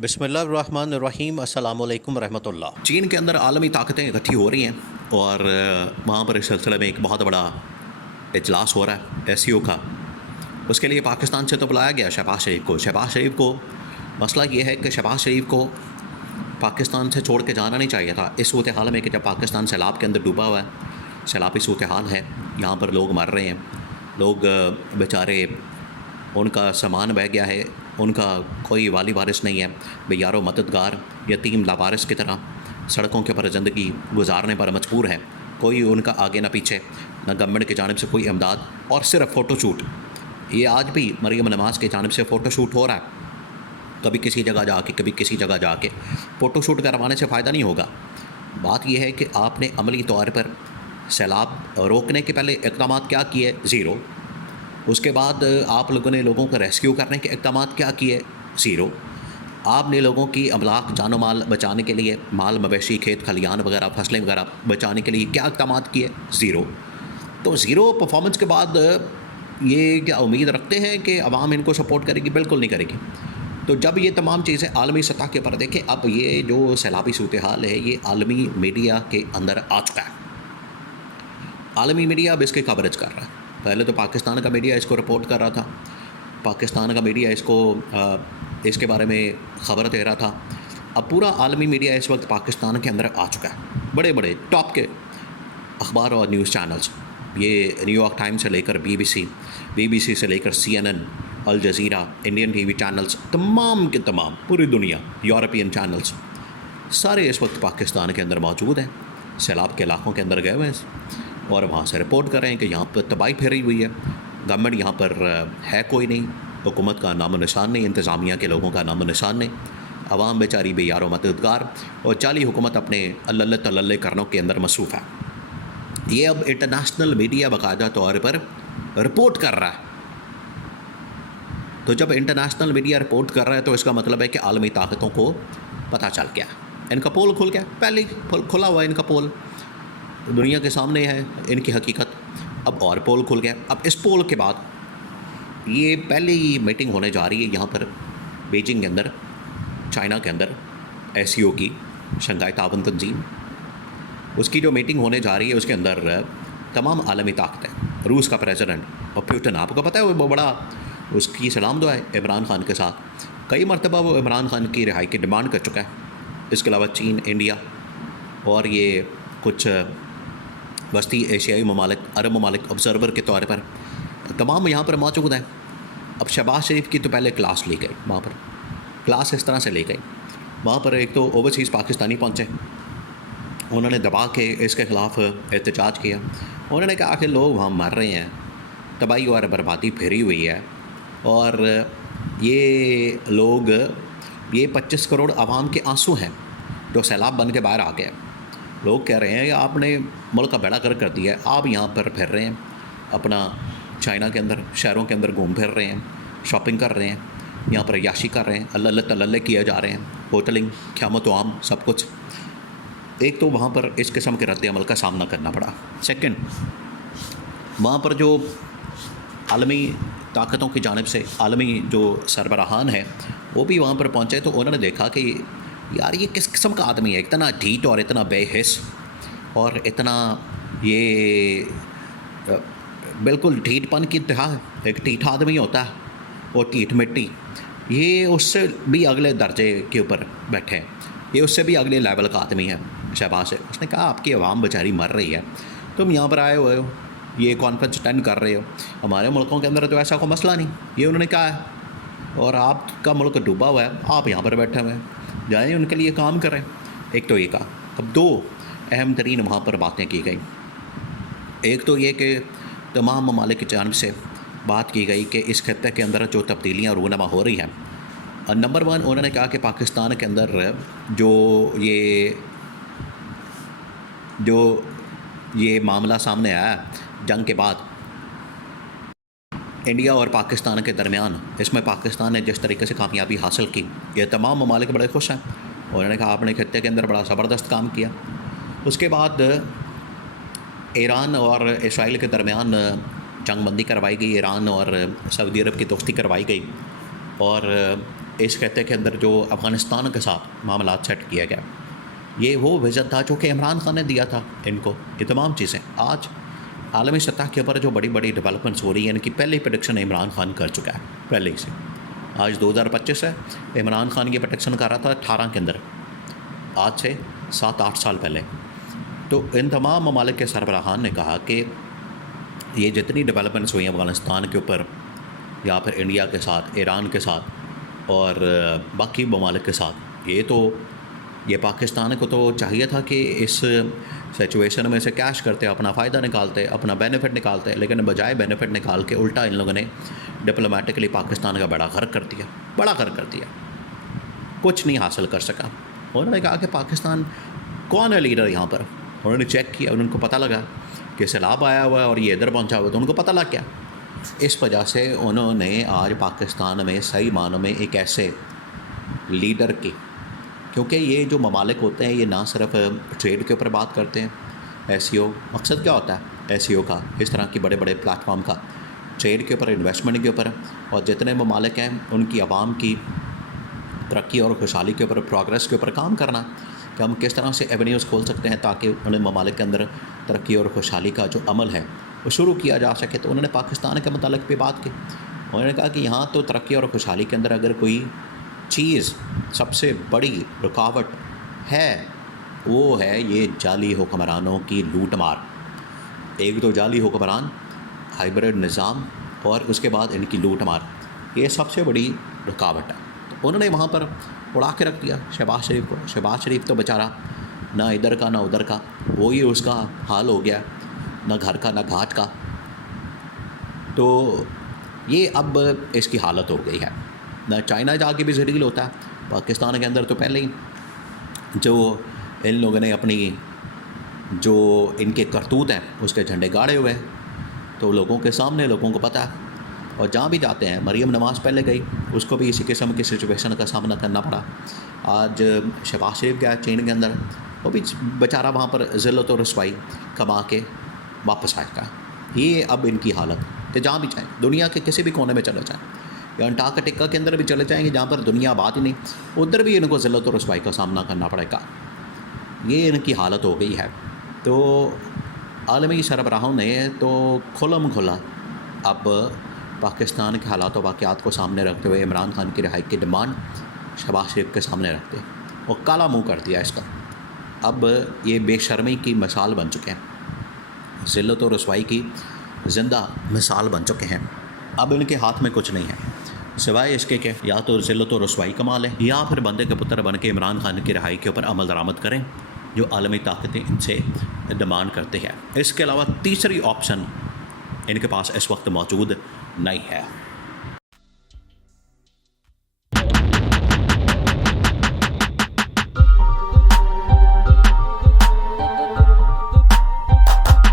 बिस्मिल्लाहिर्रहमानिर्रहीम अस्सलामुअलैकुम रहमतुल्लाह। चीन के अंदर आलमी ताकतें इकट्ठी हो रही हैं और वहाँ पर इस सिलसिले में एक बहुत बड़ा इजलास हो रहा है एससीओ का। उसके लिए पाकिस्तान से तो बुलाया गया शहबाज शरीफ को। शहबाज शरीफ को मसला ये है कि शहबाज शरीफ को पाकिस्तान से छोड़ के जाना नहीं चाहिए था इस सूरत हाल में कि जब पाकिस्तान सैलाब के अंदर डूबा हुआ है, सैलाबी सूरत हाल है, यहाँ पर लोग मर रहे हैं, लोग बेचारे, उनका सामान बह गया है, उनका कोई वाली वारिस नहीं है, बेयारो मददगार यतीम लावारिस की तरह सड़कों के ऊपर ज़िंदगी गुजारने पर मजबूर हैं। कोई उनका आगे ना पीछे, ना गवर्नमेंट की जानिब से कोई इमदाद, और सिर्फ फ़ोटोशूट। ये आज भी मरीम नवाज़ की जानिब से फ़ोटोशूट हो रहा है, कभी किसी जगह जाके, कभी किसी जगह जाके। फ़ोटोशूट करवाने से फ़ायदा नहीं होगा। बात यह है कि आपने अमली तौर पर सैलाब रोकने के पहले इक़दाम क्या किए? ज़ीरो। उसके बाद आप लोगों ने लोगों को रेस्क्यू करने के इक़दाम क्या किए? ज़ीरो। आपने लोगों की अमलाक जानो माल बचाने के लिए, माल मवेशी, खेत खलियान वगैरह, फसलें वगैरह बचाने के लिए क्या इक़दाम किए? ज़ीरो। तो ज़ीरो परफॉर्मेंस के बाद ये क्या उम्मीद रखते हैं कि अवाम इनको सपोर्ट करेगी? बिल्कुल नहीं करेगी। तो जब ये तमाम चीज़ें आलमी सतह के ऊपर देखें, अब ये जो सैलाबी सूरत हाल है ये आलमी मीडिया के अंदर आ चुका है। आलमी मीडिया अब इसके कवरेज कर रहा है। पहले तो पाकिस्तान का मीडिया इसको रिपोर्ट कर रहा था, पाकिस्तान का मीडिया इसके बारे में ख़बर दे रहा था। अब पूरा आलमी मीडिया इस वक्त पाकिस्तान के अंदर आ चुका है। बड़े बड़े टॉप के अखबार और न्यूज़ चैनल्स, ये न्यूयॉर्क टाइम्स से लेकर बीबीसी से लेकर CNN, Al Jazeera, Indian TV channels, तमाम के तमाम, पूरी दुनिया, यूरोपियन चैनल्स, सारे इस वक्त पाकिस्तान के अंदर मौजूद हैं, सैलाब के इलाकों के अंदर गए हुए हैं और वहाँ से रिपोर्ट कर रहे हैं कि यहाँ पर तबाही फैली हुई है, गवर्नमेंट यहाँ पर है कोई नहीं, हुकूमत का नामो निशान नहीं, इंतज़ामिया के लोगों का नामो निशान नहीं, अवाम बेचारी बेयारो मददगार और जाली हुकूमत अपने अल्लल्ले तल्लल्ले करनों के अंदर मसरूफ़ है। ये अब इंटरनेशनल मीडिया बाकायदा तौर पर रिपोर्ट कर रहा है। तो जब इंटरनेशनल मीडिया रिपोर्ट कर रहा है तो इसका मतलब है कि आलमी ताकतों को पता चल गया, इनका पोल खुल गया। पहले खुला हुआ है इनका पोल, दुनिया के सामने है इनकी हकीकत। अब और पोल खुल गया। अब इस पोल के बाद ये पहले ही मीटिंग होने जा रही है यहाँ पर बीजिंग के अंदर, चाइना के अंदर, एससीओ की, शंघाई ताउन तंजीम, उसकी जो मीटिंग होने जा रही है उसके अंदर तमाम आलमी ताकतें, रूस का प्रेसिडेंट और पुतिन, आपको पता है वो बड़ा, उसकी सलाम दुआ है इमरान खान के साथ। कई मरतबा वो इमरान खान की रिहाई की डिमांड कर चुका है। इसके अलावा चीन, इंडिया और ये कुछ वस्ती एशियाई ममालिक, अरब ममालिक ऑब्ज़र्वर के तौर पर तमाम यहाँ पर मौजूद हैं। अब शहबाज शरीफ की तो पहले क्लास ली गई, वहाँ पर क्लास इस तरह से ली गई। वहाँ पर एक तो ओवरसीज़ पाकिस्तानी पहुँचे, उन्होंने दबा के इसके ख़िलाफ़ एहतजाज किया। उन्होंने कहा कि लोग वहाँ मर रहे हैं, तबाही और बर्बादी फैली हुई है और ये लोग, ये 25 करोड़ आवाम के आंसू हैं जो सैलाब बन के बाहर आ गए। लोग कह रहे हैं कि आपने मुल्क का बेड़ा गर्क कर दिया है, आप यहाँ पर फिर रहे हैं, अपना चाइना के अंदर, शहरों के अंदर घूम फिर रहे हैं, शॉपिंग कर रहे हैं, यहाँ पर अय्याशी कर रहे हैं, अल्लल्ले तल्लल्ले किए जा रहे हैं, होटलिंग, ख़यामत व आम, सब कुछ। एक तो वहाँ पर इस किस्म के रद्द अमल का सामना करना पड़ा। सेकंड, वहाँ पर जो आलमी ताकतों की जानिब से आलमी जो सरबराहान है वो भी वहाँ पर पहुँचे, तो उन्होंने देखा कि यार ये किस किस्म का आदमी है, इतना ढीठ और इतना बेहिस और इतना ये बिल्कुल ढीठपन की इंतहा। एक ढीठ आदमी होता है और ढीठ मिट्टी, ये उससे भी अगले दर्जे के ऊपर बैठे हैं, ये उससे भी अगले लेवल का आदमी है शहबाज से। उसने कहा आपकी आवाम बेचारी मर रही है, तुम यहाँ पर आए हुए हो, ये कॉन्फ्रेंस अटेंड कर रहे हो, हमारे मुल्कों के अंदर तो ऐसा कोई मसला नहीं, ये उन्होंने कहा है, और आपका मुल्क डूबा हुआ है, आप यहाँ पर बैठे हुए हैं, जाएँ उनके लिए काम करें। एक तो ये कहा। अब दो अहम तरीन वहाँ पर बातें की गई। एक तो ये कि तमाम ममालिक की जानिब से बात की गई कि इस खत्ते के अंदर जो तब्दीलियाँ रूनमा हो रही हैं, नंबर 1 उन्होंने कहा कि पाकिस्तान के अंदर जो ये मामला सामने आया जंग के बाद इंडिया और पाकिस्तान के दरमियान, इसमें पाकिस्तान ने जिस तरीके से कामयाबी हासिल की, ये तमाम ममालिक बड़े खुश हैं। उन्होंने कहा आपने खत्ते के अंदर बड़ा ज़बरदस्त काम किया। उसके बाद ईरान और इसराइल के दरमियान जंग बंदी करवाई गई, ईरान और सऊदी अरब की दोस्ती करवाई गई और इस खत्े के अंदर जो अफ़गानिस्तान के साथ मामला सेट किया गया, ये वो विज़न था जो कि इमरान खान ने दिया था इनको। ये तमाम चीज़ें आज आलमी सतह के ऊपर जो बड़ी बड़ी डेवलपमेंट्स हो रही हैं, इनकी पहली प्रेडिक्शन इमरान खान कर चुका है पहले ही से। आज 2025 है, इमरान खान ये प्रेडिक्शन कर रहा था 18 के अंदर, आज से 7-8 साल पहले। तो इन तमाम ममालिक के सरबराहान ने कहा कि ये जितनी डेवलपमेंट्स हुई हैं अफ़गानिस्तान के ऊपर या फिर इंडिया के साथ, ईरान के साथ और बाकी ममालिक के साथ, ये पाकिस्तान को तो चाहिए था कि इस सिचुएशन में से कैश करते, अपना फ़ायदा निकालते, अपना बेनिफिट निकालते, लेकिन बजाय बेनिफिट निकाल के उल्टा इन लोगों ने डिप्लोमेटिकली पाकिस्तान का बड़ा गर्क कर दिया, कुछ नहीं हासिल कर सका। उन्होंने कहा कि पाकिस्तान कौन है लीडर यहाँ पर। उन्होंने चेक किया, उनको पता लगा कि सैलाब आया हुआ है और ये इधर पहुँचा हुआ है, तो उनको पता लग गया। इस वजह से उन्होंने आज पाकिस्तान में सही मानों में एक ऐसे लीडर की, क्योंकि ये जो ममालिक होते हैं ये ना सिर्फ ट्रेड के ऊपर बात करते हैं, एसईओ मकसद क्या होता है एसईओ का, इस तरह के बड़े बड़े प्लेटफॉर्म का, ट्रेड के ऊपर, इन्वेस्टमेंट के ऊपर, और जितने ममालिक हैं उनकी आवाम की तरक्की और खुशहाली के ऊपर, प्रोग्रेस के ऊपर काम करना कि हम किस तरह से एवेन्यूज़ खोल सकते हैं ताकि उन्हें ममालिक के अंदर तरक्की और खुशहाली का जो अमल है वो शुरू किया जा सके। तो उन्होंने पाकिस्तान के मुतालिक भी बात की। उन्होंने कहा कि यहाँ तो तरक्की और खुशहाली के अंदर अगर कोई चीज़ सबसे बड़ी रुकावट है वो है ये जाली हुक्मरानों की लूट मार। एक तो जाली हुक्मरान, हाइब्रिड निज़ाम और उसके बाद इनकी लूट मार, ये सबसे बड़ी रुकावट है। तो उन्होंने वहाँ पर उड़ा के रख दिया शहबाज शरीफ को। शहबाज शरीफ तो बेचारा ना इधर का ना उधर का, वही उसका हाल हो गया, ना घर का ना घाट का। तो ये अब इसकी हालत हो गई है। ना चाइना जाके भी जलील होता है, पाकिस्तान के अंदर तो पहले ही जो इन लोगों ने अपनी जो इनके करतूत हैं उसके झंडे गाड़े हुए हैं, तो लोगों के सामने, लोगों को पता है। और जहाँ भी जाते हैं, मरीम नवाज़ पहले गई, उसको भी इसी किस्म की सिचुएशन का सामना करना पड़ा। आज शहबाज शरीफ गया चीन के अंदर, वो भी बेचारा वहाँ पर ज़िल्लत और रुसवाई कमा के वापस आएगा। ये अब इनकी हालत तो जहाँ भी जाएँ, दुनिया के किसी भी कोने में चले जाएँ, या अंटार्कटिका के अंदर भी चले जाएंगे जहाँ पर दुनिया बात ही नहीं, उधर भी इनको ज़िल्लत और रुसवाई का सामना करना पड़ेगा। ये इनकी हालत हो गई है। तो आलमी सरबराहों ने तो खुलम खुला अब पाकिस्तान के हालात व वाक़यात को सामने रखते हुए इमरान खान की रिहाई की डिमांड शहबाज शरीफ के सामने रखते और काला मुँह कर दिया इसका। अब ये बेशर्मी की मिसाल बन चुके हैं, ज़िल्लत और रुसवाई की ज़िंदा मिसाल बन चुके हैं। अब इनके हाथ में कुछ नहीं है सिवाय इसके कि या तो ज़िल्लत और रुसवाई कमा लें या फिर बंदे के पुत्र बन के इमरान खान की रिहाई के ऊपर अमल दरामद करें जो आलमी ताकतें इनसे डिमांड करते हैं। इसके अलावा तीसरी ऑप्शन इनके पास इस वक्त मौजूद नहीं है।